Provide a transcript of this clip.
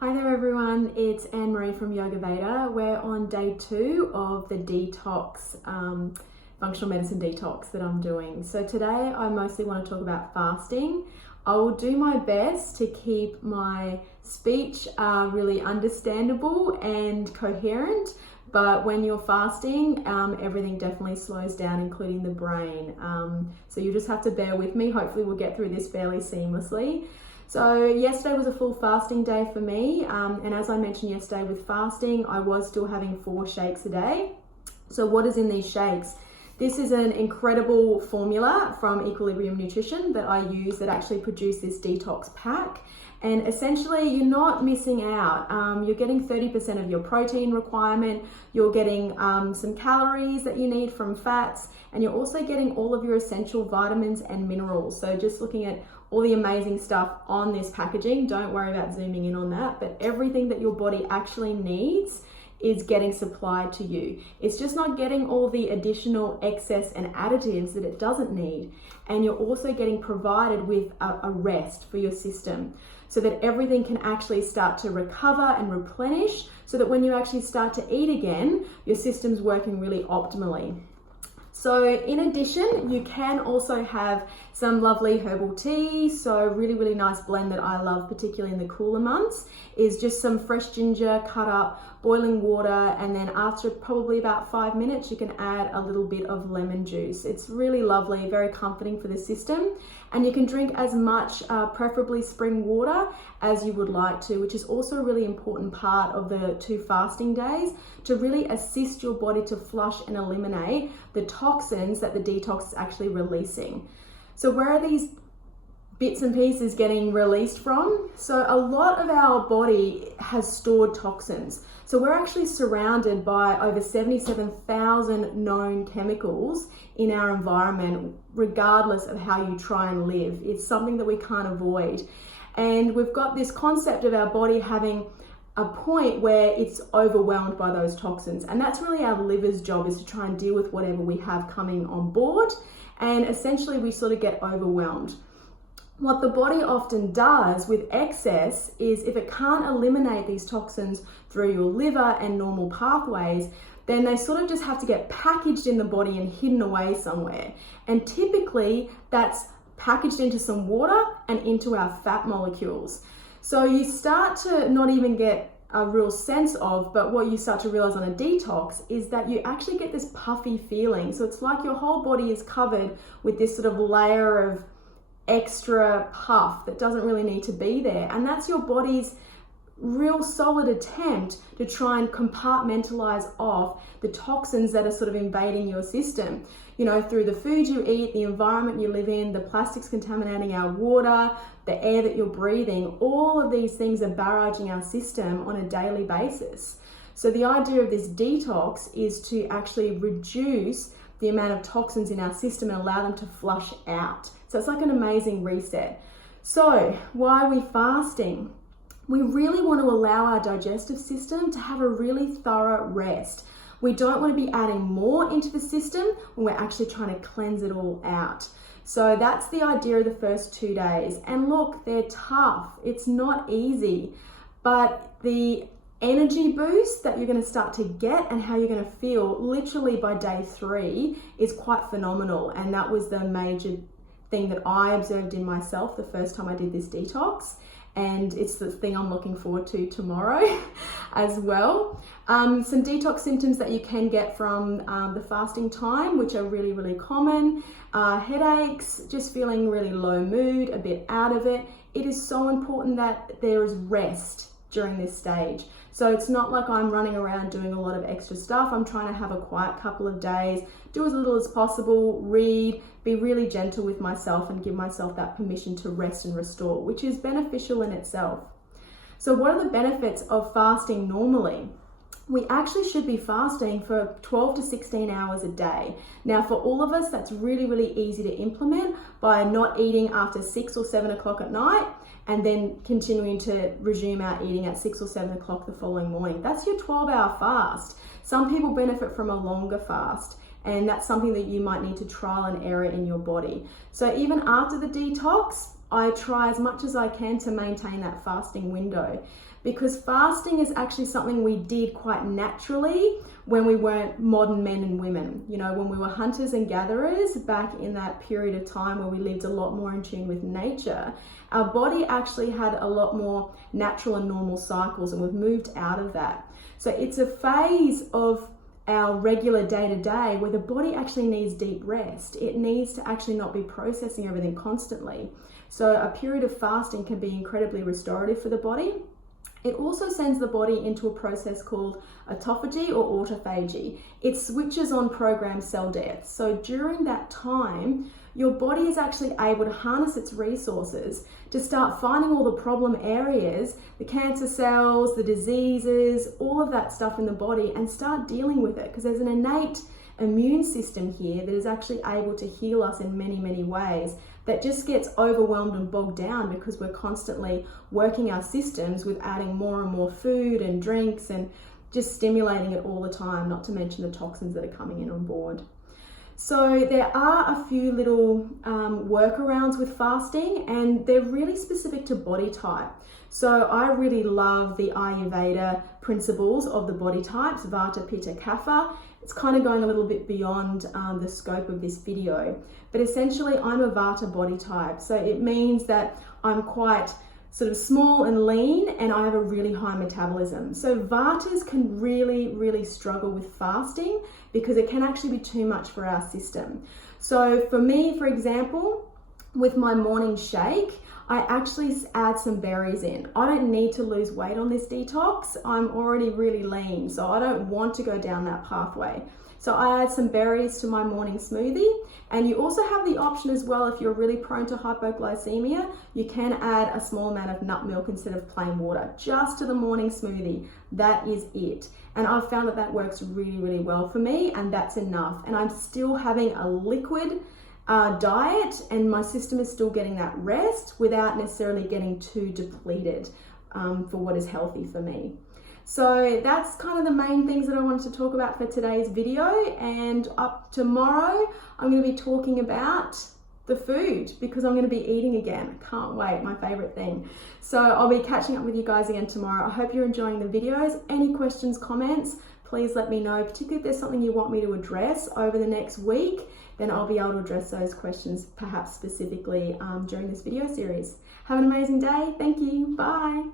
Hi there everyone, it's Ann-Maree from Yoga Veda. We're on day 2 of the detox, functional medicine detox that I'm doing. So today I mostly want to talk about fasting. I will do my best to keep my speech really understandable and coherent, but when you're fasting, everything definitely slows down, including the brain. So you just have to bear with me. Hopefully we'll get through this fairly seamlessly. So yesterday was a full fasting day for me, and as I mentioned yesterday with fasting, I was still having 4 shakes a day. So what is in these shakes? This is an incredible formula from Equilibrium Nutrition that I use that actually produced this detox pack. And essentially you're not missing out. You're getting 30% of your protein requirement, you're getting some calories that you need from fats, and you're also getting all of your essential vitamins and minerals. So just looking at all the amazing stuff on this packaging, don't worry about zooming in on that, but everything that your body actually needs is getting supplied to you. It's just not getting all the additional excess and additives that it doesn't need. And you're also getting provided with a rest for your system so that everything can actually start to recover and replenish, so that when you actually start to eat again, your system's working really optimally. So in addition, you can also have some lovely herbal tea. So really nice blend that I love, particularly in the cooler months, is just some fresh ginger cut up, boiling water, and then after probably about 5 minutes, you can add a little bit of lemon juice. It's really lovely, very comforting for the system. And you can drink as much, preferably spring water, as you would like to, which is also a really important part of the 2 fasting days, to really assist your body to flush and eliminate the toxins that the detox is actually releasing. So where are these bits and pieces getting released from? So a lot of our body has stored toxins. So we're actually surrounded by over 77,000 known chemicals in our environment, regardless of how you try and live. It's something that we can't avoid. And we've got this concept of our body having a point where it's overwhelmed by those toxins. And that's really our liver's job, is to try and deal with whatever we have coming on board. And essentially we sort of get overwhelmed. What the body often does with excess is, if it can't eliminate these toxins through your liver and normal pathways, then they sort of just have to get packaged in the body and hidden away somewhere. And typically that's packaged into some water and into our fat molecules. So you start to not even get a real sense of, but what you start to realize on a detox is that you actually get this puffy feeling. So it's like your whole body is covered with this sort of layer of extra puff that doesn't really need to be there. And that's your body's real solid attempt to try and compartmentalize off the toxins that are sort of invading your system, you know, through the food you eat, the environment you live in, the plastics contaminating our water, the air that you're breathing. All of these things are barraging our system on a daily basis. So the idea of this detox is to actually reduce the amount of toxins in our system and allow them to flush out. So it's like an amazing reset. So why are we fasting? We really want to allow our digestive system to have a really thorough rest. We don't want to be adding more into the system when we're actually trying to cleanse it all out. So that's the idea of the first 2 days. And look, they're tough. It's not easy, but the energy boost that you're going to start to get and how you're going to feel literally by day 3 is quite phenomenal. And that was the major thing that I observed in myself the first time I did this detox. And it's the thing I'm looking forward to tomorrow as well. Some detox symptoms that you can get from the fasting time, which are really common. Headaches, just feeling really low mood, a bit out of it. It is so important that there is rest during this stage. So it's not like I'm running around doing a lot of extra stuff. I'm trying to have a quiet couple of days, do as little as possible, read, be really gentle with myself and give myself that permission to rest and restore, which is beneficial in itself. So what are the benefits of fasting normally? We actually should be fasting for 12 to 16 hours a day. Now for all of us, that's really easy to implement by not eating after 6 or 7 o'clock at night and then continuing to resume our eating at 6 or 7 o'clock the following morning. That's your 12-hour fast. Some people benefit from a longer fast, and that's something that you might need to trial and error in your body. So even after the detox, I try as much as I can to maintain that fasting window, because fasting is actually something we did quite naturally when we weren't modern men and women. You know, when we were hunters and gatherers back in that period of time where we lived a lot more in tune with nature, our body actually had a lot more natural and normal cycles, and we've moved out of that. So it's a phase of our regular day-to-day where the body actually needs deep rest. It needs to actually not be processing everything constantly. So a period of fasting can be incredibly restorative for the body. It also sends the body into a process called autophagy or autophagy. It switches on programmed cell death. So during that time, your body is actually able to harness its resources to start finding all the problem areas, the cancer cells, the diseases, all of that stuff in the body, and start dealing with it, because there's an innate immune system here that is actually able to heal us in many, many ways, that just gets overwhelmed and bogged down because we're constantly working our systems with adding more and more food and drinks and just stimulating it all the time, not to mention the toxins that are coming in on board. So there are a few little workarounds with fasting, and they're really specific to body type. So I really love the Ayurveda principles of the body types, Vata, Pitta, Kapha. It's kind of going a little bit beyond the scope of this video, but essentially I'm a Vata body type. So it means that I'm quite sort of small and lean, and I have a really high metabolism. So Vatas can really, really struggle with fasting because it can actually be too much for our system. So for me, for example, with my morning shake, I actually add some berries in. I don't need to lose weight on this detox. I'm already really lean, so I don't want to go down that pathway. So I add some berries to my morning smoothie, and you also have the option as well, if you're really prone to hypoglycemia, you can add a small amount of nut milk instead of plain water, just to the morning smoothie. That is it. And I've found that that works really, really well for me, and that's enough. And I'm still having a liquid diet, and my system is still getting that rest without necessarily getting too depleted for what is healthy for me. So that's kind of the main things that I wanted to talk about for today's video, and up tomorrow I'm going to be talking about the food, because I'm going to be eating again. Can't wait, my favorite thing. So I'll be catching up with you guys again tomorrow. I hope you're enjoying the videos. Any questions, comments, please let me know, particularly if there's something you want me to address over the next week, then I'll be able to address those questions perhaps specifically during this video series. Have an amazing day. Thank you. Bye.